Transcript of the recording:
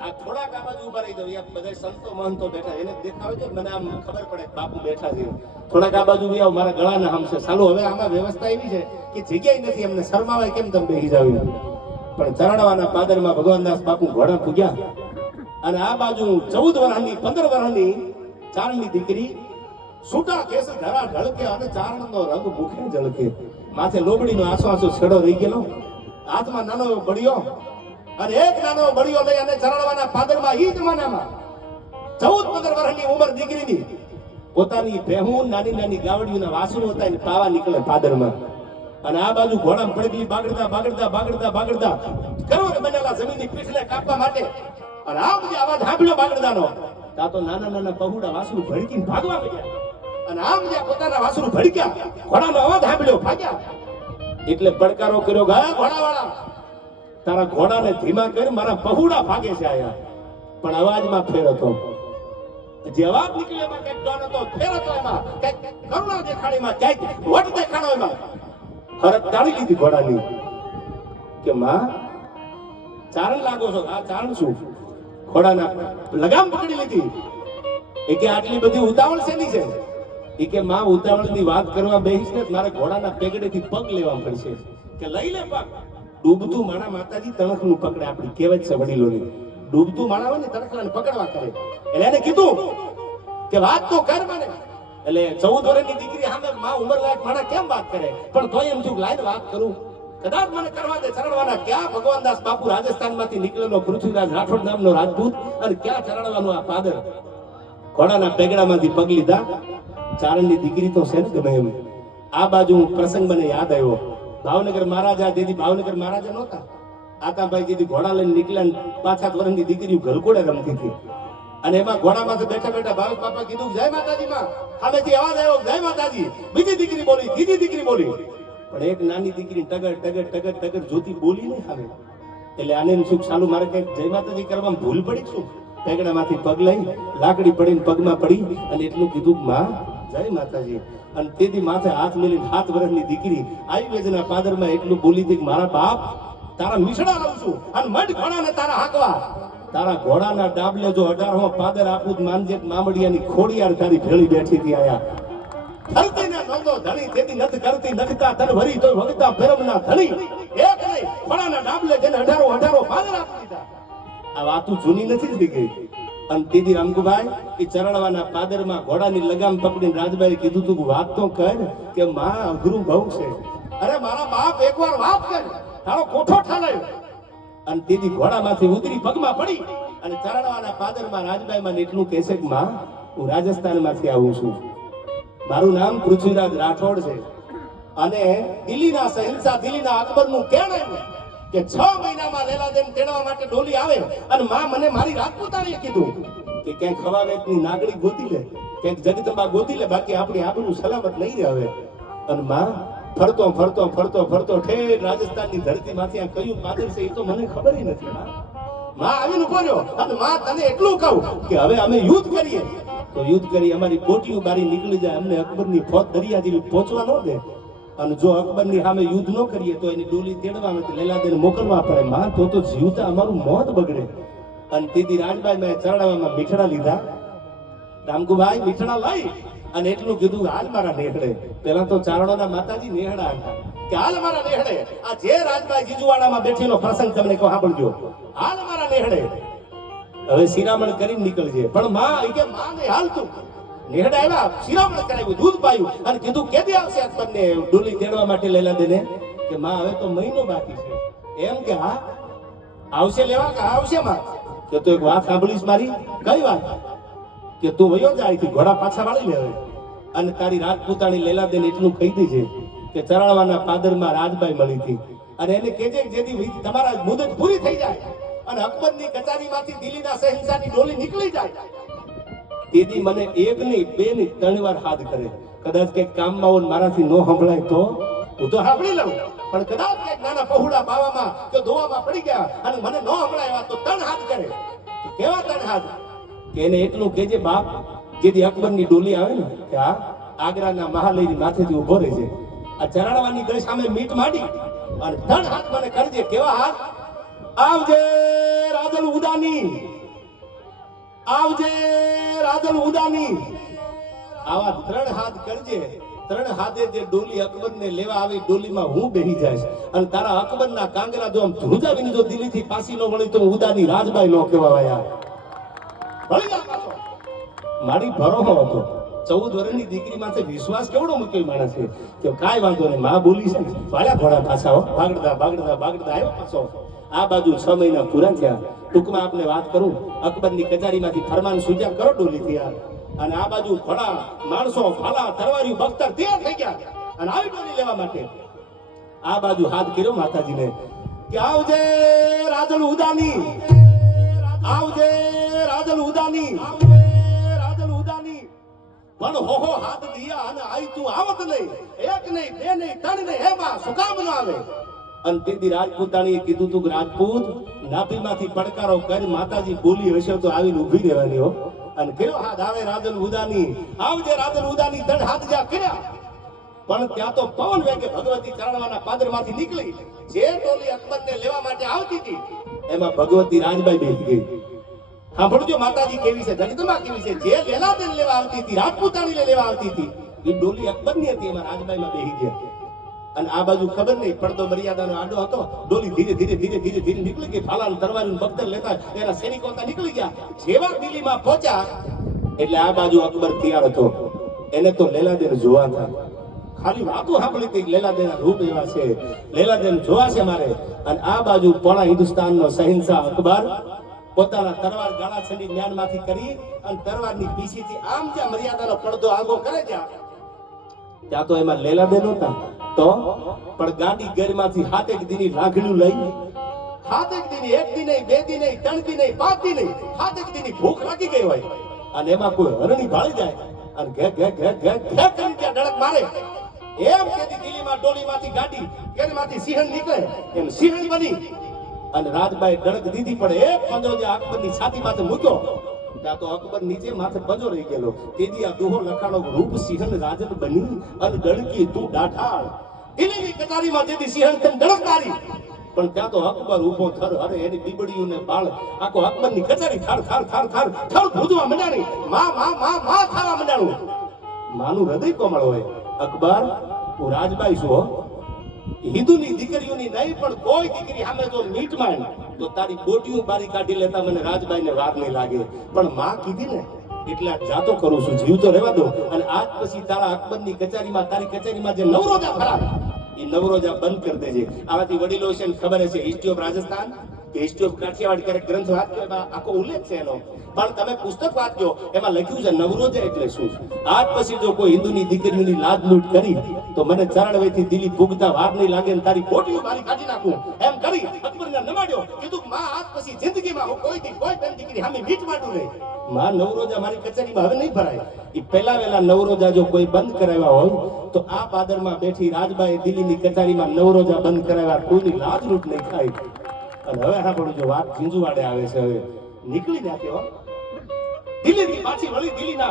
આ થોડાક આ બાજુ ઉભા રહી દો, યા બધા સંતો મહંતો બેઠા, એને દેખાવ છે મને આમ ખબર પડે બાપુ બેઠા છે. થોડાક આ બાજુ બી આવો, મારા ગળાના હમશે. સાલું હવે આમાં વ્યવસ્થા એવી છે કે જગ્યા નથી, એમને શરમાવાય કેમ તમે બેસી જાવ. પણ ચરણવાના પાદરમાં ભગવાનદાસ બાપુ ઘોડા પૂગ્યા અને આ બાજુ 14 વર્ષની 15 વર્ષની ચારણની દીકરી છૂટા કેસ ધરા ઢળકે અને ચારણનો રંગ મુખે ઝળકે. માથે લોબડીનો આસો આસો છેડો રહી ગયેલો, હાથમાં નાનો એવો બળિયો અને એક નાનો બળિયો લઈ અને ચરણવાના પાદરમાં ઈ જમાનામાં 14-15 વર્ષની ઉંમર દીકરીની પોતાની ભેહું નાની નાની ગાવડીઓના વાસણો હતા એને પાવા નીકળે પાદરમાં. અને આ બાજુ ઘોડામાં પડગલી બાગડતા બાગડતા બાગડતા બાગડતા કરોડ બનેલા જમીનની પીઠને કાપવા માટે અને આમ જે આવાજ સાંભળ્યો બાગડતાનો, ત્યાં તો નાના નાના પહુડા વાસણું ભડકીને ભાગવા મળ્યા. અને આમ જે પોતાના વાસણું ભડક્યા, ઘોડાનો અવાજ સાંભળ્યો, ભાગ્યા. એટલે પડકારો કર્યો, ગયા ઘોડાવાળા, તારા ઘોડાને ધીમા કરી, મારા પહુડા ભાગે છે આયા. પણ અવાજમાં ફેર હતો, જે અવાજ નીકળ્યો એમાં કઈક ડોન હતો, ફેર હતો એમાં, કઈક કરુણા દેખાડીમાં, કઈક વટ દેખાડો એમાં. હરક ટાળી લીધી ઘોડાની કે માં ચારણ લાગો છો. આ ચારણ શું? ઘોડાના લગામ પકડી લીધી. એ કે આટલી બધી ઉતાવળ શેની છે? એ કે માં ઉતાવળની વાત કરવા બેહીશ ને મારે ઘોડાના પેગડેથી પગ લેવા પડશે. કે લઈ લે પગ. ડૂબતું માણા માતાજી તણખનું પકડે, આપણી કહેવત છે વડીલોની. ડૂબતું માણા હોય ને તણખલાને પકડવા કરે. એટલે એને કીધું કે વાત તો કર મને. એટલે 14 વર્ષની દીકરી સામે માં ઉંમરલાયક માણા કેમ વાત કરે? પણ તોય એમ થયું લાઈન વાત કરું, કદાચ મને કરવા દે. ચરણવાના ક્યાં ભગવાનદાસ બાપુ રાજસ્થાનમાંથી નીકળેલો પૃથ્વીરાજ રાઠોડ નામનો રાજપૂત, અને ક્યાં ચરણવાનું આ પાદર. ઘોડાના પેગડામાંથી પગ લીધા. ચારણની દીકરી તો છે ને ગમે એમ. આ બાજુ પ્રસંગ મને યાદ આવ્યો. ભાવનગર મહારાજા દીદી, ભાવનગર મહારાજા નહોતા, આકાભાઈ દીદી ઘોડા લઈને નીકળ્યા. 5-7 વર્ષની દીકરીઓ ઘરકોડે રમતી હતી. અને એમાં ઘોડામાંથી બેઠા બેઠા ભાવેશ બાપા કીધું જય માતાજી માં. સામેથી અવાજ આવ્યો જય માતાજી. બીજી દીકરી બોલી, ત્રીજી દીકરી બોલી. પણ એક નાની દીકરી ટગર ટગર ટગર ટગર જોતી બોલી નહીં સામે. એટલે આને સુખ ચાલુ, મારે કઈક જય માતાજી કરવામાં ભૂલ પડી શું? પેગડામાંથી પગ લઈ લાકડી પડીને પગમાં પડી અને એટલું કીધું માં જય માતાજી. અને તેથી માથે હાથ મેલીને 7 વર્ષની દીકરી આયુર્વેદના પાદરમાં એટલું બોલી હતી કે મારા બાપ તારા મીસડા લઉં છું અને મઢ ઘોડાને તારા હાંકવા. તારા ઘોડાના ડાબલે જો 18મો પાદર આપું માનજે મામડિયાની ખોડિયાર તારી ભેળી બેઠી હતી આયા. ધરતી ને નોંધો ધણી તેથી નથી કરતી નખતા તન ભરી તો વગતા ભેરમના ધણી. એક નહીં ઘોડાના ડાબલે જેને 18 પાદર આપી દીધા. આ વાતું જૂની નથી થઈ ગઈ. અને દીદી રામકુભાઈ એ ચરણવાના પાદરમાં ઘોડાની લગામ પકડીને રાજભાઈ કીધું તું વાત તો કર કે માં અઘરું બહુ છે. અરે મારા બાપ એકવાર વાત કર, તારો કોઠો ઠાલાયો. અને દીદી ઘોડામાંથી ઉતરી પગમાં પડી અને ચરણવાના પાદરમાં રાજભાઈમાં એટલું કહેશે કે માં હું રાજસ્થાનમાંથી આવું છું, મારું નામ પૃથ્વીરાજ રાઠોડ છે. અને દિલ્હીના શહેનશાહ, દિલ્હીના અકબરનું કેણ આવ્યું કે 6 મહિનામાં લેલાદેન તેડવા માટે ડોલી આવે. અને માં મને મારી રાજપૂતાણીએ કીધું કે ક્યાંક ખવાવેતની નાગડી ગોતી લે, ક્યાંક જગદંબા ગોતી લે, બાકી આપણી આબરૂ સલામત નહીં રહે હવે. અને માં ફરતો ફરતો ફરતો ફરતો ઠેર રાજસ્થાનની ધરતીમાંથી આ કયું પાદર છે એ તો મને ખબર નથી. માં આવીને ઉભો રહ્યો અને માં તને એટલું કહું કે હવે અમે યુદ્ધ કરીએ તો યુદ્ધ કરી અમારી બોટીઓ બારી નીકળી જાય, અમને અકબરની ફોજ દરિયા જેવી પહોંચવા ન દે. અને જો અકબરની સામે યુદ્ધ ન કરીએ તો એની ડોલી તેડવા માટે લેલાદેન મોકલવા પડે. માં તો જીવતા અમારું મોત બગડે. અને દીદી રાજભાઈ મેં ચરણાવામાં મીઠડા લીધા. રામકુભાઈ મીઠડા લઈ અને એટલું કીધું હાલ મારા નેહડે. પેલા તો ચારણોના માતાજી નેહડા હતા કે હાલ મારા નેહડે. આ જે રાજભાઈ જીજુવાડામાં બેઠેલો પ્રસંગ તમને કહો સાંભળજો. હાલ મારા નેહડે. હવે શિરામણ કરીને નીકળજે. પણ માં કે માં ને હાલતું નેહડા આવ્યા, શિરામણ કરાવ્યું, દૂધ પાયું અને કીધું કેદી આવશે અકબરને ડોલી તેડવા માટે લેલાદેને? કે માં હવે તો મહિનો બાકી છે. એમ કે હા આવશે લેવા કે આવશે માં? કે તો એક વાત સાંભળીશ મારી. કઈ વાત? કે તું વયો જાય થી ઘોડા પાછા વાળી લે અને તારી રાજપૂતાણી લેલાદેન એટલું કહી દેજે કે ચરણવાના પાદરમાં રાજબાઈ મળી હતી અને એને કહેજે જેથી તમારા મુદત પૂરી થઈ જાય અને અકબરની કચારીમાંથી દિલ્હીના શહેનશાહની ડોલી નીકળી જાય તેથી મને 1 નહીં 2 નહીં 3 વાર હાથ કરે. કદાચ કઈક કામમાં હોય મારાથી ન સંભળાય તો હું તો સાંભળી લઉં, પણ કદાચ કઈક નાના પહોળા બાવામાં કે દોવામાં પડી ગયા અને મને ન સંભળાય તો 3 હાથ કરે. કેવા 3 હાથ? કે એને એટલું કહેજે બાપ જેથી અકબરની ડોલી આવે ને કે આ આગ્રાના મહાલયની માથેથી ઉભો રહે છે, આ ચરણવાની ગઈ સામે મીટ માંડી અને 3 હાથ મને કરજે. કેવા હાથ? આવજે રાજલ ઉદાની. આવજે રાજલ ઉદાની આવા 3 હાથ કરજે 3 હાથે જે ડોલી અકબરને લેવા આવી ડોલીમાં હું બેહી જઈશ અને તારા અકબરના કાંગરા જો આમ ધ્રુજાવીને જો દિલ્હીથી પાસી ન વળી તો હું ઉદાની રાજબાઈ નો કહેવાય યાર વળી જા પાછો મારી ભરોહો હતો 14 વર્ષની દીકરી માથે વિશ્વાસ કેવડો મૂક્યો માણસે કે કાંઈ વાંધો નહીં માં બોલી છે ને વાળા ઘોડા પાછા હો ભાગડતા આવ્યો પાછો આ બાજુ 6 મહિના પૂરા થયા ટૂંકમાં આપને વાત કરું અકબરની કચેરીમાંથી ફરમાન સૂચન કરો ડોલી થયા અને આ બાજુ ઘોડા માણસો ભાલા તરવારીઓ બખ્તર તૈયાર થઈ ગયા અને આવી ડોલી લેવા માટે આ બાજુ હાથ કર્યો માતાજીને કે આવજે રાજલ ઉદાની આવજે રાજલ ઉદાની પણ હો હાથ દિયા અને આઈ તું આવત નહીં એક નહીં બે નહીં 3 નહીં એમાં સુકામ ન આવે અને તેથી રાજપૂતાણીએ કીધું તું કે રાજપૂત નાભીમાંથી પડકારો કરી માતાજી બોલી હશે તો આવીને ઊભી રહેવાની હો અને કયો હાથ આવે રાજલ ઉદાની આવજે રાજલ ઉદાની 3 હાથ જ્યાં કર્યા પણ ત્યાં તો પવન વેગે ભગવતી ચરણવાના પાદરમાંથી નીકળી જે ટોલી અકબરને લેવા માટે આવતી હતી એમાં ભગવતી રાજબાઈ બેસી ગઈ સાંભળજો માતાજી કેવી છે જગદંબા કેવી છે જે લેલાદેન લેવા આવતી હતી રાજપૂતાણીને લેવા આવતી હતી એ ડોલી અકબરની હતી એમાં રાજબાઈમાં બેસી ગયા અને આ બાજુ ખબર નહીં પડદો મર્યાદાનો આડો હતો ડોલી ધીરે ધીરે નીકળી ગઈ ફાલાન તરવારીનું બખ્તર લેતા એના સૈનિકો નીકળી ગયા જેવા દિલ્હીમાં પહોંચ્યા એટલે આ બાજુ અકબર તૈયાર હતો એને તો લેલાદેન જોવા હતા ખાલી વાતો સાંભળી હતી લેલાદેના રૂપ એવા છે લેલાદેન જોવા છે મારે અને આ બાજુ પોણા હિન્દુસ્તાનનો શહેનશાહ અકબર પોતાના તરવાર ગાળા છંડી જ્ઞાનમાંથી કરી અને તરવારની પીછીથી આમ જ્યાં મર્યાદાનો પડદો આગો કરે ત્યાં તો એમાં લેલાદેન હતા તો પણ ગાડી ગેરમાંથી હાથેક દીની લાગણીઓ લઈ હાથેક દીની 1 દી નહીં 2 દી નહીં 3 દી નહીં 5 દી નહીં હાથેક દીની ભૂખ લાગી ગઈ હોય અને એમાં કોઈ હરણી ભાળી જાય અને ઘે કરીને ત્યાં ડળક મારે એમ કેદી દિલ્હીમાં ડોલીમાંથી ગાડી ગેરમાંથી સિંહણ નીકળે એમ સિંહણ બની અને રાજબાઈ ડળક દીધી પડે એક પંજો જે અકબરની છાતી માથે મૂક્યો ત્યાં તો અકબર નીચે માથે પંજો રહી ગયેલો તેદી આ દોહો લખાણો રૂપ સિંહણ રાજન બની અને ડળકી તું ડાઠાળ દિલ્હીની કટારીમાં જેથી સિંહણ તને ડળક મારી પણ ત્યાં તો અકબર ઊભો થર અરે એની બીબડીઓને બાળ આખો અકબરની કટારી થાર ભૂજવા મંડાણી માં થાવા મંડાણું માનું હૃદય કોમળ હોય અકબર હું રાજબાઈ છું હિન્દુની દીકરીઓની નહીં પણ કોઈ દીકરી સામે જો મીટ માંડ તો તારી બોટીઓ બારી કાઢી લેતા મને રાજબાઈને વાર નહીં લાગે પણ માં કીધી ને એટલે જાતો કરું છું જીવ તો રહેવા દો અને આજ પછી તારા અકબરની કચેરીમાં તારી કચેરીમાં જે નવરોજા ફરા એ નવરોજા બંધ કરી દેજે આવાથી વડીલો છે ખબર હશે હિસ્ટ્રી ઓફ રાજસ્થાન કે હિસ્ટ્રી ઓફ કાઠિયાવાડ ક્યારેક ગ્રંથ વાંચ્યો એમાં આખો ઉલ્લેખ છે એનો પણ તમે પુસ્તક વાંચજો એમાં લખ્યું છે નવરોજા એટલે શું આજ પછી જો કોઈ હિન્દુની દીકરીઓની લાજ લૂંટ કરી તો મને ચરણવેથી દિલ્હી ભૂગતા વાર નહીં લાગે ને તારી બોટીઓ મારી કાઢી નાખું એમ કરી અકબરને નમાડ્યો કીધું માં આજ પછી જિંદગીમાં હું કોઈ બેન દીકરી સામે મીટ માંડું નહીં માં નવરોજા મારી કચેરીમાં હવે નહીં ભરાય એ પહેલા વેલા નવરોજા જો કોઈ બંધ કરાવ્યા હોય તો આ પાદરમાં બેઠી રાજબાઈ દિલ્હીની કચેરીમાં નવરોજા બંધ કરાવ્યા કોઈની લાજ લૂંટ નહીં થાય અને હવે સાંભળો જો વાત ઝીંઝુવાડે આવે છે હવે નીકળી નાખ્યો દિલ્હીથી પાછી વળી દિલ્હીના